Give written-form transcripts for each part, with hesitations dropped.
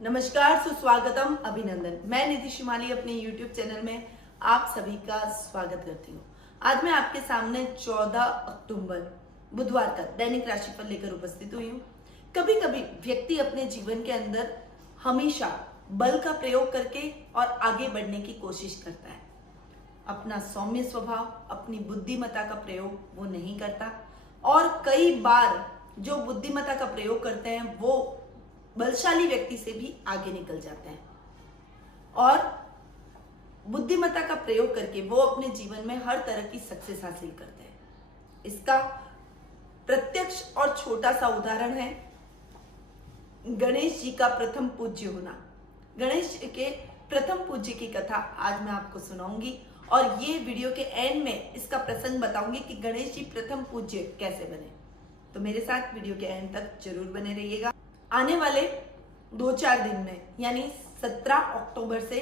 नमस्कार, सुस्वागतम, अभिनंदन। मैं निधि शिमाली अपने YouTube चैनल में आप सभी का स्वागत करती हूँ। आज मैं आपके सामने 14 अक्टूबर बुधवार का दैनिक राशिफल लेकर उपस्थित हुई हूँ। कभी कभी व्यक्ति अपने जीवन के अंदर हमेशा बल का प्रयोग करके और आगे बढ़ने की कोशिश करता है। अपना सौम्य स्वभाव, अपनी बुद्धिमत्ता का प्रयोग वो नहीं करता और कई बार जो बुद्धिमत्ता का प्रयोग करते हैं वो बलशाली व्यक्ति से भी आगे निकल जाते हैं और बुद्धिमत्ता का प्रयोग करके वो अपने जीवन में हर तरह की सक्सेस हासिल करते हैं। इसका प्रत्यक्ष और छोटा सा उदाहरण है गणेश जी का प्रथम पूज्य होना। गणेश जी के प्रथम पूज्य की कथा आज मैं आपको सुनाऊंगी और ये वीडियो के एंड में इसका प्रसंग बताऊंगी कि गणेश जी प्रथम पूज्य कैसे बने। तो मेरे साथ वीडियो के एंड तक जरूर बने रहिएगा। आने वाले 2-4 दिन में यानी 17 अक्टूबर से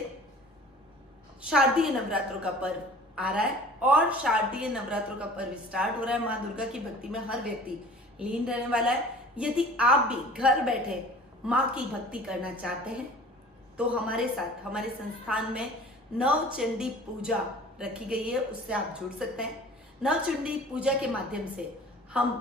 शारदीय नवरात्रों का पर्व आ रहा है और शारदीय नवरात्रों का पर्व स्टार्ट हो रहा है। माँ दुर्गा की भक्ति में हर व्यक्ति लीन रहने वाला है। यदि आप भी घर बैठे माँ की भक्ति करना चाहते हैं तो हमारे साथ हमारे संस्थान में नवचंडी पूजा रखी गई है, उससे आप जुड़ सकते हैं। नवचंडी पूजा के माध्यम से हम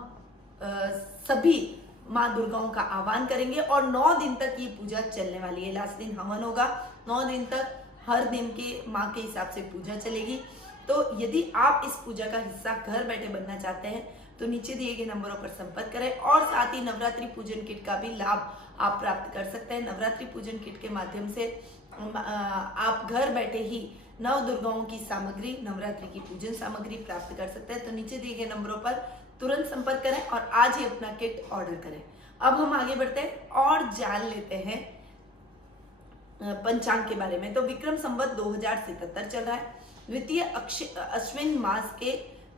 सभी माँ दुर्गाओं का आह्वान करेंगे और 9 दिन तक ये पूजा चलने वाली है। लास्ट दिन हवन होगा, 9 दिन तक हर दिन के माँ के हिसाब से पूजा चलेगी। तो यदि आप इस पूजा का हिस्सा घर बैठे बनना चाहते हैं तो नीचे दिए गए नंबरों पर संपर्क करें और साथ ही नवरात्रि पूजन किट का भी लाभ आप प्राप्त कर सकते हैं। नवरात्रि पूजन किट के माध्यम से आप घर बैठे ही नव दुर्गाओं की सामग्री, नवरात्रि की पूजन सामग्री प्राप्त कर सकते हैं। तो नीचे दिए गए नंबरों पर तुरंत संपर्क करें और आज ही अपना किट ऑर्डर करें। अब हम आगे बढ़ते हैं और जान लेते हैं पंचांग के बारे में। तो विक्रम संवत 2077 चल रहा है। द्वितीय अश्विन मास के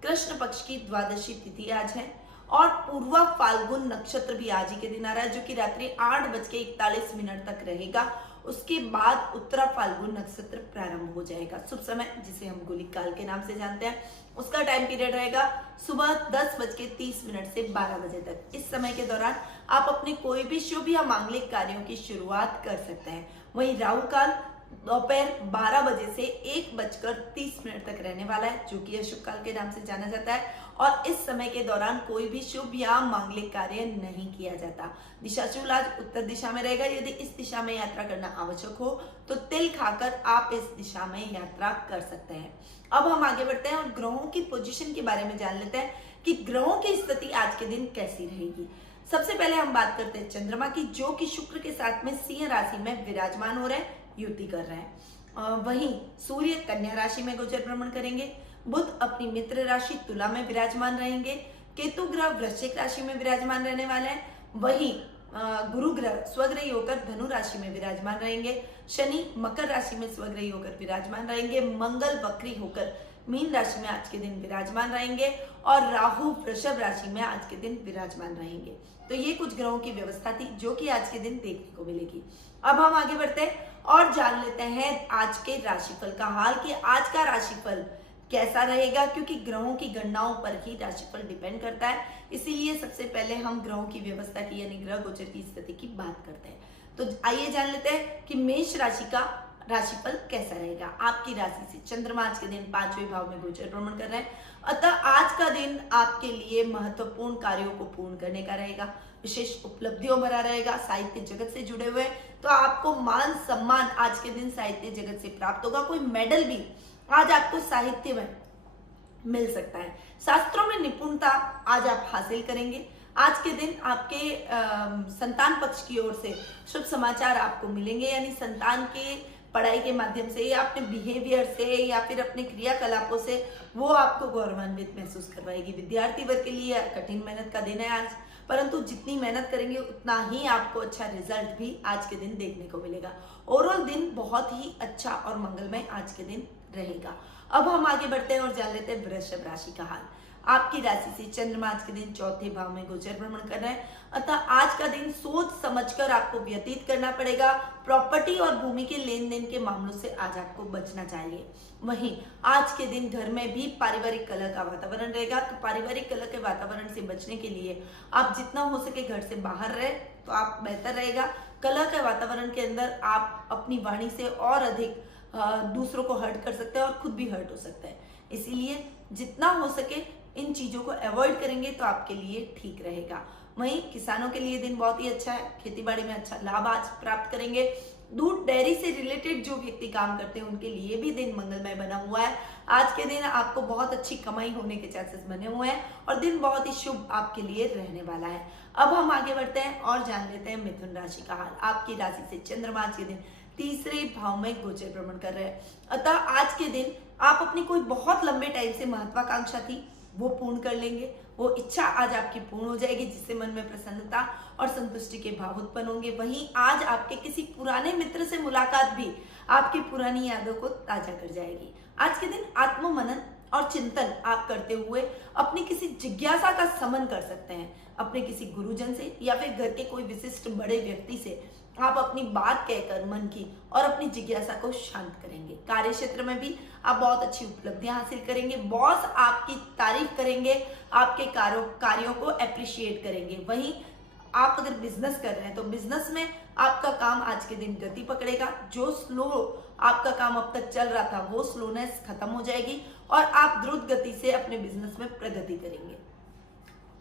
कृष्ण पक्ष की द्वादशी तिथि आज है और पूर्वा फाल्गुन नक्षत्र भी आज ही के दिन आ रहा है, जो कि रात्रि 8:41 तक रहेगा। उसके बाद उत्तरा फाल्गुन नक्षत्र प्रारंभ हो जाएगा। शुभ समय, जिसे हम गुलिक काल के नाम से जानते हैं, उसका टाइम पीरियड रहेगा सुबह 10:30 से 12 बजे तक। इस समय के दौरान आप अपने कोई भी शुभ या मांगलिक कार्यों की शुरुआत कर सकते हैं। वहीं राहु काल दोपहर 12 बजे से 1:30 तक रहने वाला है, जो कि अशुभ काल के नाम से जाना जाता है और इस समय के दौरान कोई भी शुभ या मांगलिक कार्य नहीं किया जाता। दिशाशूल आज उत्तर दिशा में रहेगा। यदि इस दिशा में यात्रा करना आवश्यक हो तो तिल खाकर आप इस दिशा में यात्रा कर सकते हैं। अब हम आगे बढ़ते हैं और ग्रहों की पोजीशन के बारे में जान लेते हैं कि ग्रहों की स्थिति आज के दिन कैसी रहेगी। सबसे पहले हम बात करते हैं चंद्रमा की, जो कि शुक्र के साथ में सिंह राशि में विराजमान हो रहे हैं, युति कर रहे हैं। वहीं सूर्य कन्या राशि में गोचर भ्रमण करेंगे। बुध अपनी मित्र राशि तुला में विराजमान रहेंगे। केतु ग्रह वृश्चिक राशि में विराजमान रहने वाले हैं। वहीं गुरु ग्रह स्वग्रही होकर धनु राशि में विराजमान रहेंगे। शनि मकर राशि में स्वग्रही होकर विराजमान रहेंगे। मंगल वक्री होकर मीन राशि में आज के दिन विराजमान रहेंगे और राहु वृषभ राशि में आज के दिन विराजमान रहेंगे। तो ये कुछ ग्रहों की व्यवस्था थी जो कि आज के दिन देखने को मिलेगी। अब हम आगे बढ़ते हैं और जान लेते हैं आज के राशिफल का हाल कि आज का राशिफल कैसा रहेगा, क्योंकि ग्रहों की गणनाओं पर ही राशिफल डिपेंड करता है। इसीलिए सबसे पहले हम ग्रहों की व्यवस्था की यानी ग्रह गोचर की स्थिति की बात करते हैं। तो आइए जान लेते हैं कि मेष राशि का राशिफल कैसा रहेगा। आपकी राशि से चंद्रमा आज के दिन 5वें भाव में गोचर भ्रमण कर रहे हैं, अतः आज का दिन आपके लिए महत्वपूर्ण कार्यों को पूर्ण करने का रहेगा। विशेष उपलब्धियों भरा रहेगा। साहित्य जगत से जुड़े हुए तो आपको मान सम्मान आज के दिन साहित्य जगत से प्राप्त होगा। कोई मेडल भी आज आपको साहित्य में मिल सकता है। शास्त्रों में निपुणता आज आप हासिल करेंगे। आज के दिन आपके संतान पक्ष की ओर से शुभ समाचार आपको मिलेंगे, यानी संतान के पढ़ाई के माध्यम से या अपने बिहेवियर से या फिर अपने क्रियाकलापों से वो आपको गौरवान्वित महसूस करवाएगी। विद्यार्थी वर्ग के लिए कठिन मेहनत का दिन है आज, परंतु जितनी मेहनत करेंगे उतना ही आपको अच्छा रिजल्ट भी आज के दिन देखने को मिलेगा। ओवरऑल दिन बहुत ही अच्छा और मंगलमय आज के दिन रहेगा। अब हम आगे बढ़ते हैं और जान लेते हैं वृषभ राशि का हाल। आपकी राशि से चंद्रमा आज के दिन 4थे भाव में गोचर भ्रमण कर रहे हैं, अतः आज का दिन सोच समझकर आपको व्यतीत करना पड़ेगा। प्रॉपर्टी और भूमि के लेन देन के मामलों से आज आपको बचना चाहिए। वहीं आज के दिन घर में भी पारिवारिक कलह का वातावरण रहेगा, तो पारिवारिक कलह के वातावरण से बचने के लिए आप जितना हो सके घर से बाहर रहे तो आप बेहतर रहेगा। कलह के वातावरण के अंदर आप अपनी वाणी से और अधिक दूसरों को हर्ट कर सकते हैं और खुद भी हर्ट हो सकते हैं। इसीलिए जितना हो सके इन चीजों को अवॉइड करेंगे तो आपके लिए ठीक रहेगा। वहीं किसानों के लिए दिन बहुत ही अच्छा है, खेती बाड़ी में अच्छा लाभ आज प्राप्त करेंगे। दूध डेयरी से रिलेटेड जो व्यक्ति काम करते हैं उनके लिए भी दिन मंगलमय बना हुआ है। आज के दिन आपको बहुत अच्छी कमाई होने के चांसेस बने हुए हैं और दिन बहुत ही शुभ आपके लिए रहने वाला है। अब हम आगे बढ़ते हैं और जान लेते हैं मिथुन राशि का हाल। आपकी राशि से चंद्रमा आज के दिन तीसरे भाव में गोचर भ्रमण कर रहे हैं। अतः आज के दिन आप अपनी कोई बहुत लंबे टाइम से महत्वाकांक्षा थी वो पूर्ण कर लेंगे। वो इच्छा आज आपकी पूर्ण हो जाएगी, जिससे मन में प्रसन्नता और संतुष्टि के भाव उत्पन्न होंगे। वहीं आज आपके किसी पुराने मित्र से मुलाकात भी आपकी पुरानी यादों को ताजा कर जाएगी। आज के दिन आत्ममनन और चिंतन आप करते हुए अपनी किसी जिज्ञासा का समन कर सकते हैं। अपने किसी गुरुजन से या फिर घर के कोई विशिष्ट बड़े व्यक्ति से आप अपनी बात कहकर मन की और अपनी जिज्ञासा को शांत करेंगे। कार्य क्षेत्र में भी आप बहुत अच्छी उपलब्धियां हासिल करेंगे। बॉस आपकी तारीफ करेंगे, आपके कार्यों को अप्रिशिएट करेंगे। वहीं आप अगर बिजनेस कर रहे हैं तो बिजनेस में आपका काम आज के दिन गति पकड़ेगा। जो स्लो आपका काम अब तक चल रहा था वो स्लोनेस खत्म हो जाएगी और आप द्रुत गति से अपने बिजनेस में प्रगति करेंगे।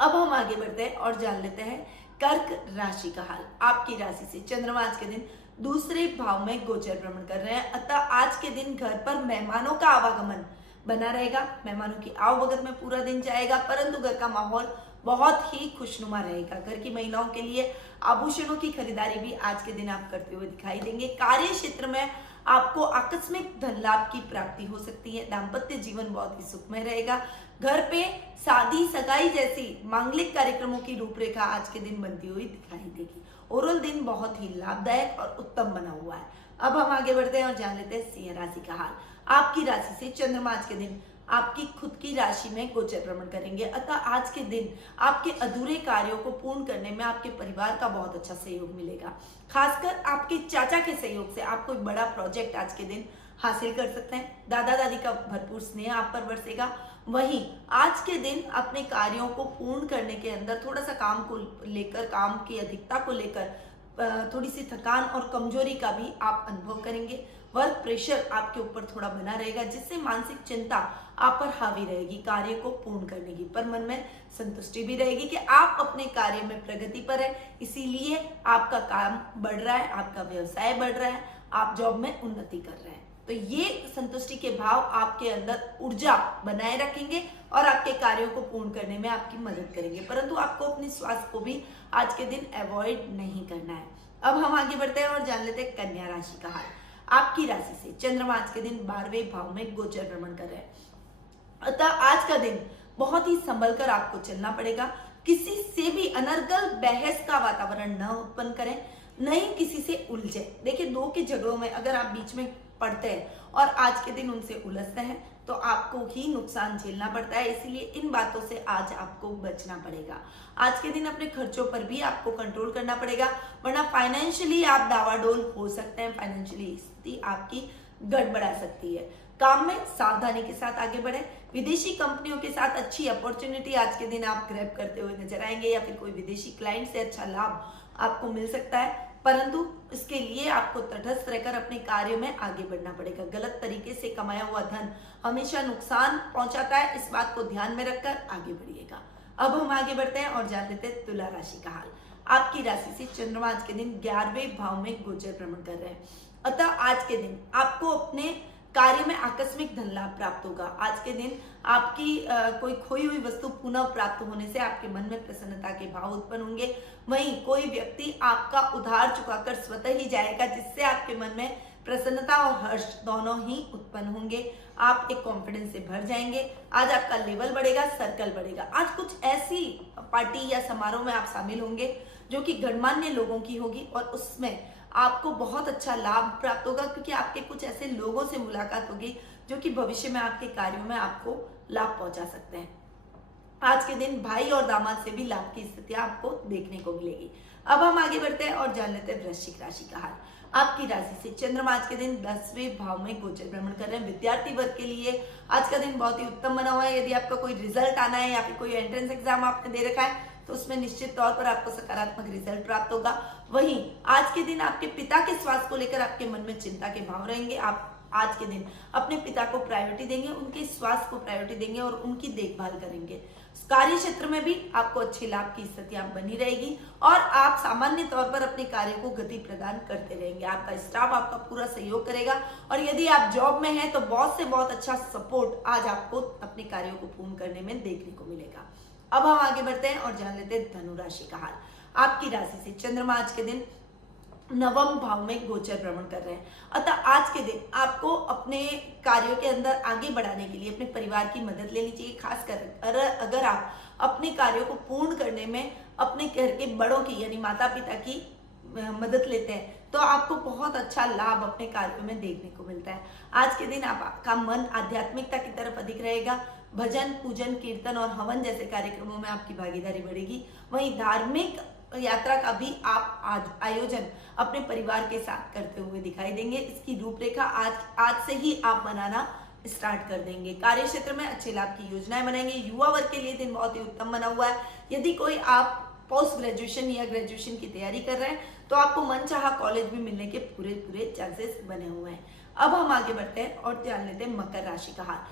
अब हम आगे बढ़ते हैं और जान लेते हैं कर्क राशि का हाल। आपकी राशि से चंद्रमा आज के दिन दूसरे भाव में गोचर भ्रमण कर रहे हैं। अतः आज के दिन घर पर मेहमानों का आवागमन बना रहेगा। मेहमानों की आवभगत में पूरा दिन जाएगा, परंतु घर का माहौल बहुत ही खुशनुमा रहेगा। घर की महिलाओं के लिए आभूषणों की खरीदारी भी आज के दिन आप करते हुए दिखाई देंगे। कार्य क्षेत्र में आपको आकस्मिक धन लाभ की प्राप्ति हो सकती है। दाम्पत्य जीवन बहुत ही सुखमय रहेगा। घर पे शादी सगाई जैसी मांगलिक कार्यक्रमों की रूपरेखा आज के दिन बनती हुई दिखाई देगी। ओवरऑल दिन बहुत ही लाभदायक और उत्तम बना हुआ है। अब हम आगे बढ़ते हैं और जान लेते हैं सिंह राशि का हाल। आपकी राशि से चंद्रमा आज के दिन आपकी खुद की राशि में गोचर भ्रमण करेंगे। अतः आज के दिन आपके अधूरे कार्यों को पूर्ण करने में आपके परिवार का बहुत अच्छा सहयोग मिलेगा। खासकर आपके चाचा के सहयोग से आप कोई बड़ा प्रोजेक्ट आज के दिन हासिल कर सकते हैं। दादा दादी का भरपूर स्नेह आप पर बरसेगा। वहीं आज के दिन अपने कार्यों को पूर्ण करने के अंदर थोड़ा सा काम को लेकर, काम की अधिकता को लेकर थोड़ी सी थकान और कमजोरी का भी आप अनुभव करेंगे। वर्क प्रेशर आपके ऊपर थोड़ा बना रहेगा, जिससे मानसिक चिंता आप पर हावी रहेगी कार्य को पूर्ण करने की। पर मन में संतुष्टि भी रहेगी कि आप अपने कार्य में प्रगति पर है, इसीलिए आपका काम बढ़ रहा है, आपका व्यवसाय बढ़ रहा है, आप जॉब में उन्नति कर रहे हैं। तो ये संतुष्टि के भाव आपके अंदर ऊर्जा बनाए रखेंगे और आपके कार्यों को पूर्ण करने में आपकी मदद करेंगे। परंतु आपको अपने स्वास्थ्य को भी आज के दिन अवॉइड नहीं करना है। अब हम आगे बढ़ते हैं और जान लेते हैं कन्या राशि का हाल। आपकी राशि से चंद्रमा आज के दिन 12वें भाव में गोचर भ्रमण कर रहे हैं। अतः आज का दिन बहुत ही संभल कर आपको चलना पड़ेगा। किसी से भी अनर्गल बहस का वातावरण न उत्पन्न करें, न ही किसी से उलझे। देखिए, दो के झगड़ों में अगर आप बीच में पड़ते हैं और आज के दिन उनसे उलझते हैं तो आपको ही नुकसान झेलना पड़ता है। इसीलिए इन बातों से आज आपको बचना पड़ेगा। आज के दिन अपने खर्चों पर भी आपको कंट्रोल करना पड़ेगा, वरना फाइनेंशियली आप डावाडोल हो सकते हैं। फाइनेंशियली स्थिति आपकी गड़बड़ा सकती है। काम में सावधानी के साथ आगे बढ़े। विदेशी कंपनियों के साथ अच्छी अपॉर्चुनिटी आज के दिन आप ग्रैब करते हुए नजर आएंगे, या फिर कोई विदेशी क्लाइंट से अच्छा लाभ आपको मिल सकता है। परंतु इसके लिए आपको तटस्थ रहकर अपने कार्य में आगे बढ़ना पड़ेगा। गलत तरीके से कमाया हुआ धन हमेशा नुकसान पहुंचाता है, इस बात को ध्यान में रखकर आगे बढ़िएगा। अब हम आगे बढ़ते हैं और जान लेते हैं तुला राशि का हाल। आपकी राशि से चंद्रमा आज के दिन 11वें भाव में गोचर भ्रमण कर रहे हैं। अतः आज के दिन आपको अपने कार्य में आकस्मिक धन लाभ प्राप्त होगा। आज के दिन आपकी कोई खोई हुई वस्तु पुनः प्राप्त होने से आपके मन में प्रसन्नता के भाव उत्पन्न होंगे। वहीं कोई व्यक्ति आपका उधार चुकाकर स्वतः ही जाएगा, जिससे आपके मन में प्रसन्नता और हर्ष दोनों ही उत्पन्न होंगे। आप एक कॉन्फिडेंस से भर जाएंगे। आज आपका लेवल बढ़ेगा, सर्कल बढ़ेगा। आज कुछ ऐसी पार्टी या समारोह में आप शामिल होंगे जो कि गणमान्य लोगों की होगी और उसमें आपको बहुत अच्छा लाभ प्राप्त होगा, क्योंकि आपके कुछ ऐसे लोगों से मुलाकात होगी जो कि भविष्य में आपके कार्यों में आपको लाभ पहुंचा सकते हैं। आज के दिन भाई और दामाद से भी लाभ की स्थिति आपको देखने को मिलेगी। अब हम आगे बढ़ते हैं और जान लेते हैं वृश्चिक राशि का हाल। आपकी राशि से चंद्रमा आज के दिन 10वें भाव में गोचर भ्रमण कर रहे हैं। विद्यार्थी वर्ग के लिए आज का दिन बहुत ही उत्तम बना हुआ है। यदि आपका कोई रिजल्ट आना है या फिर कोई एंट्रेंस एग्जाम आपने दे रखा है तो उसमें निश्चित तौर पर आपको सकारात्मक रिजल्ट प्राप्त होगा। वहीं आज के दिन आपके पिता के स्वास्थ्य को लेकर आपके मन में चिंता के भाव रहेंगे। आप आज के दिन अपने पिता को प्रायोरिटी देंगे, उनके स्वास्थ्य को प्रायोरिटी देंगे और उनकी देखभाल करेंगे। कार्य क्षेत्र में भी आपको अच्छे लाभ की स्थितियां बनी रहेगी और आप सामान्य तौर पर अपने कार्य को गति प्रदान करते रहेंगे। आपका स्टाफ आपका पूरा सहयोग करेगा और यदि आप जॉब में हैं तो बॉस से बहुत अच्छा सपोर्ट आज आपको अपने कार्यों को पूर्ण करने में देखने को मिलेगा। अब हम आगे बढ़ते हैं और जान लेते हैं धनु राशि का हाल। आपकी राशि से चंद्रमा आज के दिन नवम भाव में गोचर भ्रमण कर रहे हैं, अतः आज के दिन आपको अपने कार्यों के अंदर आगे बढ़ाने के लिए अपने परिवार की मदद लेनी चाहिए। खासकर अगर आप अपने कार्यों को पूर्ण करने में अपने घर के बड़ों की यानी माता पिता की मदद लेते हैं तो आपको बहुत अच्छा लाभ अपने कार्यों में देखने को मिलता है। आज के दिन आपका मन आध्यात्मिकता की तरफ अधिक रहेगा। भजन, पूजन, कीर्तन और हवन जैसे कार्यक्रमों में आपकी भागीदारी बढ़ेगी। वहीं धार्मिक यात्रा का भी आप आयोजन अपने परिवार के साथ करते हुए दिखाई देंगे। इसकी रूपरेखा आज से ही आप बनाना स्टार्ट कर देंगे। कार्य क्षेत्र में अच्छे लाभ की योजनाएं बनाएंगे। युवा वर्ग के लिए दिन बहुत ही उत्तम बना हुआ है। यदि कोई आप पोस्ट ग्रेजुएशन या ग्रेजुएशन की तैयारी कर रहे हैं तो आपको मनचाहा कॉलेज भी मिलने के पूरे चांसेस बने हुए हैं। अब हम आगे बढ़ते हैं और जान लेते हैं मकर राशि का हाल।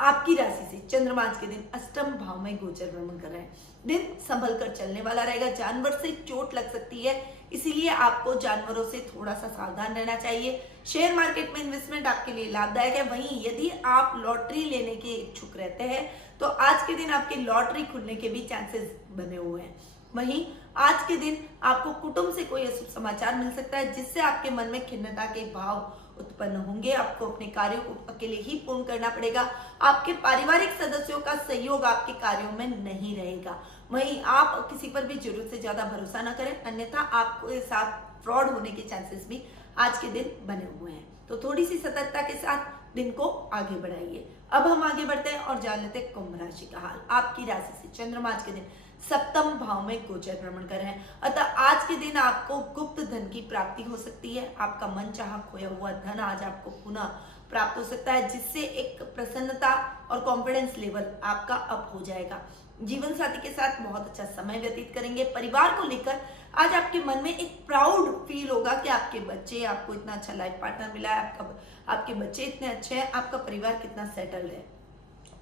आपकी राशि से चंद्रमा आज के दिन अष्टम भाव में गोचर भ्रमण कर रहे हैं। दिन संभल कर चलने वाला रहेगा। जानवर से चोट लग सकती है, इसीलिए आपको जानवरों से थोड़ा सा सावधान रहना चाहिए। शेयर मार्केट में इन्वेस्टमेंट आपके लिए लाभदायक है। वहीं यदि आप लॉटरी लेने के इच्छुक रहते हैं तो आज के दिन आपकी लॉटरी खुलने के भी चांसेस बने हुए हैं। वहीं आज के दिन आपको कुटुंब से कोई अशुभ समाचार मिल सकता है जिससे आपके मन में खिन्नता के भाव उत्पन्न होंगे। आपको अपने कार्यों को अकेले ही पूर्ण करना पड़ेगा। आपके पारिवारिक सदस्यों का सहयोग आपके कार्यों में नहीं रहेगा। वहीं आप किसी पर भी जरूरत से ज्यादा भरोसा न करें, अन्यथा आपके साथ फ्रॉड होने के चांसेस भी आज के दिन बने हुए हैं। तो थोड़ी सी सतर्कता के साथ दिन को आगे बढ़ाइए। अब हम आगे बढ़ते हैं और जान लेते हैं कुंभ राशि का हाल। आपकी राशि से चंद्रमा आज के दिन सप्तम भाव में गोचर भ्रमण कर रहे हैं, अतः आज के दिन आपको गुप्त धन की प्राप्ति हो सकती है। आपका मन चाहा खोया हुआ धन आज आपको पुनः प्राप्त हो सकता है, जिससे एक प्रसन्नता और कॉन्फिडेंस लेवल आपका अप हो जाएगा। जीवन साथी के साथ बहुत अच्छा समय व्यतीत करेंगे। परिवार को लेकर आज आपके मन में एक प्राउड फील होगा कि आपके बच्चे, आपको इतना अच्छा लाइफ पार्टनर मिला है, आपके बच्चे इतने अच्छे हैं, आपका परिवार कितना सेटल्ड है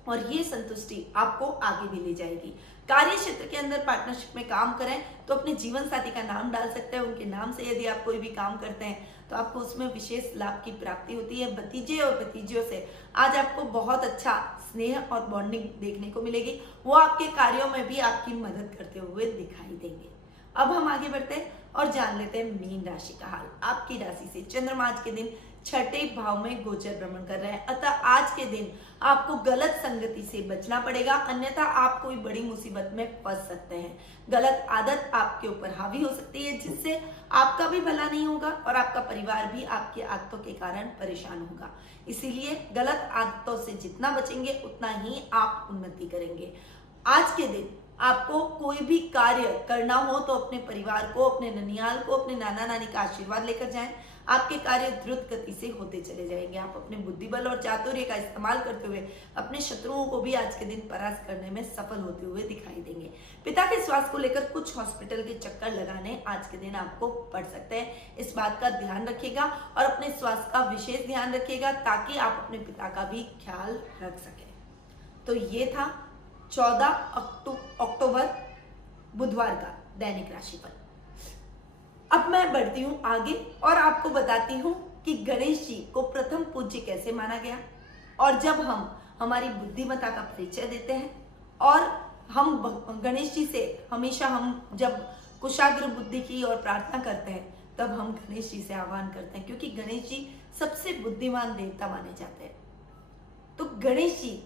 और ये संतुष्टि आपको आगे भी ले जाएगी। कार्य क्षेत्र के अंदर पार्टनरशिप में काम करें तो अपने जीवन साथी का नाम डाल सकते हैं। उनके नाम से यदि आप कोई भी काम करते हैं तो आपको उसमें विशेष लाभ की प्राप्ति होती है। भतीजे और भतीजियों से आज आपको बहुत अच्छा स्नेह और बॉन्डिंग देखने को मिलेगी। वो आपके कार्यों में भी आपकी मदद करते हुए दिखाई देंगे। अब हम आगे बढ़ते हैं और जान लेते हैं मीन राशि का हाल। आपकी राशि से चंद्रमा आज के दिन छठे भाव में गोचर भ्रमण कर रहे हैं, अतः आज के दिन आपको गलत संगति से बचना पड़ेगा, अन्यथा आप कोई बड़ी मुसीबत में फंस सकते हैं। गलत आदत आपके ऊपर हावी हो सकती है जिससे आपका भी भला नहीं होगा और आपका परिवार भी आपकी आदतों के कारण परेशान होगा। इसीलिए गलत आदतों से जितना बचेंगे उतना ही आप उन्नति करेंगे। आज के दिन आपको कोई भी कार्य करना हो तो अपने परिवार को, अपने ननिहाल को, अपने नाना नानी का आशीर्वाद लेकर जाएं। आपके कार्य द्रुत गति से होते चले जाएंगे। आप अपने बुद्धिबल और चातुर्य का इस्तेमाल करते हुए अपने शत्रुओं को भी आज के दिन परास्त करने में सफल होते हुए दिखाई देंगे। पिता के स्वास्थ्य को लेकर कुछ हॉस्पिटल के चक्कर लगाने आज के दिन आपको पड़ सकते हैं। इस बात का ध्यान रखिएगा और अपने स्वास्थ्य का विशेष ध्यान रखिएगा ताकि आप अपने पिता का भी ख्याल रख सकें। तो ये था 14 अक्टूबर बुधवार का दैनिक राशिफल। अब मैं बढ़ती हूँ आगे और आपको बताती हूँ कि गणेश जी को प्रथम पूज्य कैसे माना गया और जब हम हमारी बुद्धिमत्ता का परिचय देते हैं और हम गणेश जी से हमेशा हम जब कुशाग्र बुद्धि की और प्रार्थना करते हैं तब हम गणेश जी से आह्वान करते हैं, क्योंकि गणेश जी सबसे बुद्धिमान देवता माने जाते हैं। तो गणेश जी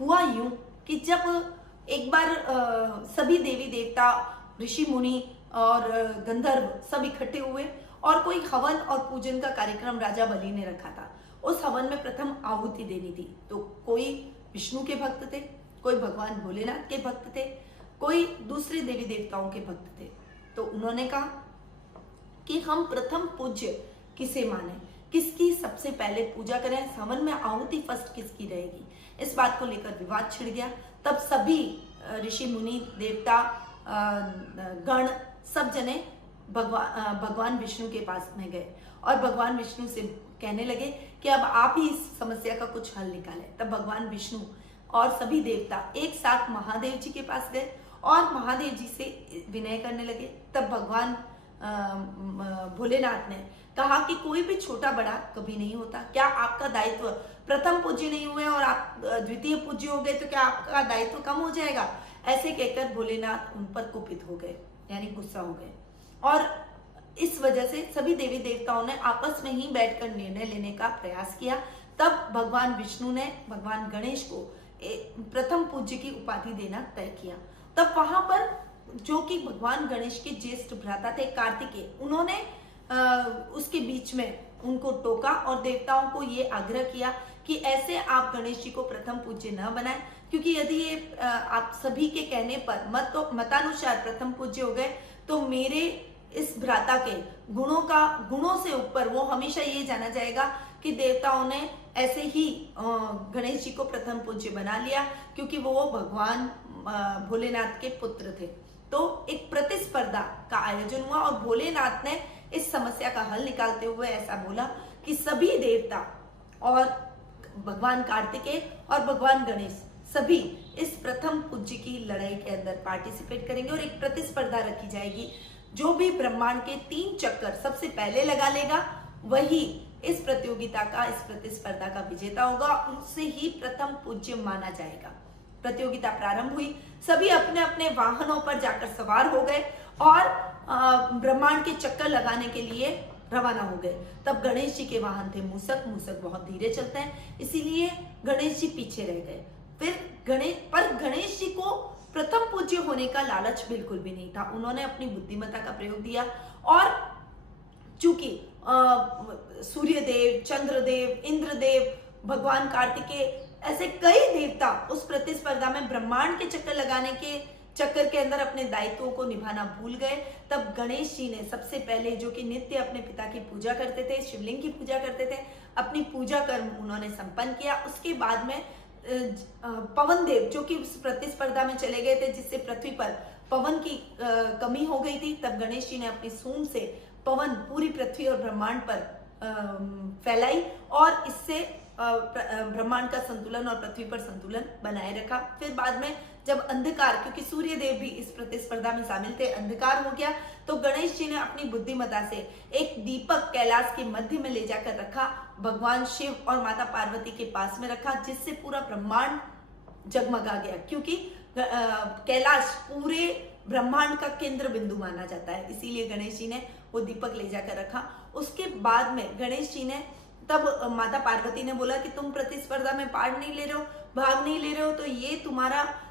हुआ यूं कि जब एक बार सभी देवी देवता, ऋषि मुनि और गंधर्व सब इकट्ठे हुए और कोई हवन और पूजन का कार्यक्रम राजा बलि ने रखा था। उस हवन में प्रथम आहुति देनी थी। तो कोई विष्णु के भक्त थे, कोई भगवान भोलेनाथ के भक्त थे, कोई दूसरे देवी देवताओं के भक्त थे। तो उन्होंने कहा कि हम प्रथम पूज्य किसे माने, किसकी सबसे पहले पूजा करें, हवन में आहुति फर्स्ट किसकी रहेगी। इस बात को लेकर विवाद छिड़ गया। तब सभी ऋषि मुनि देवता गण सब जने भगवान विष्णु के पास में गए और भगवान विष्णु से कहने लगे कि अब आप ही इस समस्या का कुछ हल निकालें। तब भगवान विष्णु और सभी देवता एक साथ महादेव जी के पास गए और महादेव जी से विनय करने लगे। तब भगवान भोलेनाथ ने कहा कि कोई भी छोटा बड़ा कभी नहीं होता, क्या आपका दायित्व प्रथम पूज्य नहीं हुए और आप द्वितीय पूज्य हो गए तो क्या आपका दायित्व कम हो जाएगा? ऐसे कहकर भोलेनाथ उन पर कुपित हो गए, यानी गुस्सा हो गए। और इस वजह से सभी देवी देवताओं ने आपस में ही बैठकर निर्णय लेने का प्रयास किया। तब भगवान विष्णु ने भगवान गणेश को प्रथम पूज्य की उपाधि देना तय किया। तब वहां पर जो कि भगवान गणेश के ज्येष्ठ भ्राता थे कार्तिकेय, उन्होंने उसके बीच में उनको टोका और देवताओं को ये आग्रह किया कि ऐसे आप गणेश जी को प्रथम पूज्य न बनाएं, क्योंकि यदि ये आप सभी के कहने पर मतानुसार प्रथम पूज्य हो गए तो मेरे इस भ्राता के गुणों से ऊपर वो हमेशा ये जाना जाएगा कि देवताओं ने ऐसे ही गणेश जी को प्रथम पूज्य बना लिया क्योंकि वो भगवान भोलेनाथ के पुत्र थे। तो एक प्रतिस्पर्धा का आयोजन हुआ और भोलेनाथ ने इस समस्या का हल निकालते हुए ऐसा बोला कि सभी देवता और भगवान कार्तिकेय और भगवान गणेश सभी इस प्रथम पूज्य की लड़ाई के अंदर पार्टिसिपेट करेंगे और एक प्रतिस्पर्धा रखी जाएगी। जो भी ब्रह्मांड के 3 चक्कर सबसे पहले लगा लेगा वही इस प्रतिस्पर्धा का विजेता होगा, उससे ही प्रथम पूज्य माना जाएगा। प्रतियोगिता प्रारंभ हुई, सभी अपने अपने वाहनों पर जाकर सवार हो गए और ब्रह्मांड के चक्कर लगाने के लिए रवाना हो गए। तब गणेश जी के वाहन थे मूसक बहुत धीरे चलते हैं, इसीलिए गणेश जी पीछे रह गए। फिर गणेश जी को प्रथम पूज्य होने का लालच बिल्कुल भी नहीं था। उन्होंने अपनी बुद्धिमत्ता का प्रयोग दिया और चूंकि सूर्यदेव, चंद्रदेव, इंद्रदेव, भगवान कार्तिकेय ऐसे कई देवता उस प्रतिस्पर्धा में ब्रह्मांड के चक्कर लगाने के चक्कर के अंदर अपने दायित्वों को निभाना भूल गए। तब गणेश जी ने सबसे पहले, जो कि नित्य अपने पिता की पूजा करते थे, शिवलिंग की पूजा करते थे, अपनी पूजा कर्म उन्होंने संपन्न किया। उसके बाद में पवन देव जो कि उस प्रतिस्पर्धा में चले गए थे, जिससे पृथ्वी पर पवन की कमी हो गई थी, तब गणेश जी ने अपनी सूंड से पवन पूरी पृथ्वी और ब्रह्मांड पर फैलाई और इससे ब्रह्मांड का संतुलन और पृथ्वी पर संतुलन बनाए रखा। फिर बाद में जब अंधकार, क्योंकि सूर्य देव भी इस प्रतिस्पर्धा में शामिल थे, अंधकार हो गया तो गणेश जी ने अपनी बुद्धिमत्ता से एक दीपक कैलाश के मध्य में ले जाकर रखा, भगवान शिव और माता पार्वती के पास में रखा, जिससे पूरा ब्रह्मांड जगमगा गया। क्योंकि कैलाश पूरे ब्रह्मांड का केंद्र बिंदु माना जाता है, इसीलिए गणेश जी ने वो दीपक ले जाकर रखा। उसके बाद में गणेश जी ने, तब माता पार्वती ने बोला कि तुम प्रतिस्पर्धा में पार्ट नहीं ले रहे हो, भाग नहीं ले रहे हो, तो ये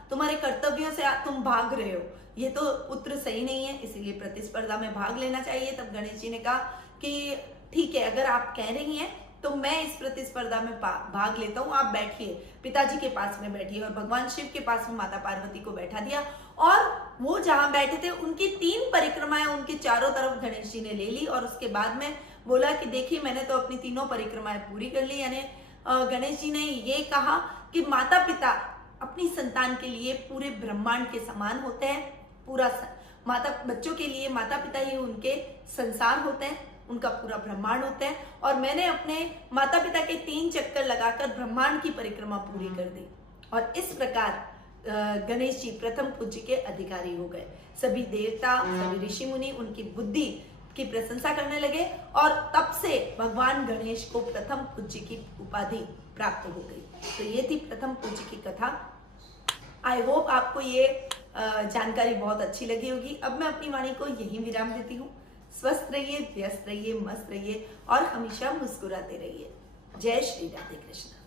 तुम्हारे कर्तव्यों से तुम भाग रहे हो, ये तो पुत्र सही नहीं है, इसीलिए प्रतिस्पर्धा में भाग लेना चाहिए। तब गणेश जी ने कहा कि ठीक है, अगर आप कह रही हैं तो मैं इस प्रतिस्पर्धा में भाग लेता हूँ, आप बैठिए, पिताजी के पास में बैठिए। और भगवान शिव के पास में माता पार्वती को बैठा दिया और वो जहां बैठे थे उनकी 3 परिक्रमाएं उनके चारों तरफ गणेश जी ने ले ली और उसके बाद में बोला कि देखिए मैंने तो अपनी 3 परिक्रमाएं पूरी कर ली। यानी गणेश जी ने ये कहा कि माता पिता अपनी संतान के लिए पूरे ब्रह्मांड के समान होते हैं। बच्चों के लिए माता पिता ही उनके संसार होते हैं, उनका पूरा ब्रह्मांड होता है। और मैंने अपने माता पिता के 3 चक्कर लगाकर ब्रह्मांड की परिक्रमा पूरी कर दी और इस प्रकार गणेश जी प्रथम पूज्य के अधिकारी हो गए। सभी देवता, सभी ऋषि मुनि उनकी बुद्धि की प्रशंसा करने लगे और तब से भगवान गणेश को प्रथम पूज्य की उपाधि प्राप्त हो गई। तो ये थी प्रथम पूज्य की कथा। आई होप आपको ये जानकारी बहुत अच्छी लगी होगी। अब मैं अपनी वाणी को यहीं विराम देती हूँ। स्वस्थ रहिए, व्यस्त रहिए, मस्त रहिए और हमेशा मुस्कुराते रहिए। जय श्री राधे कृष्ण।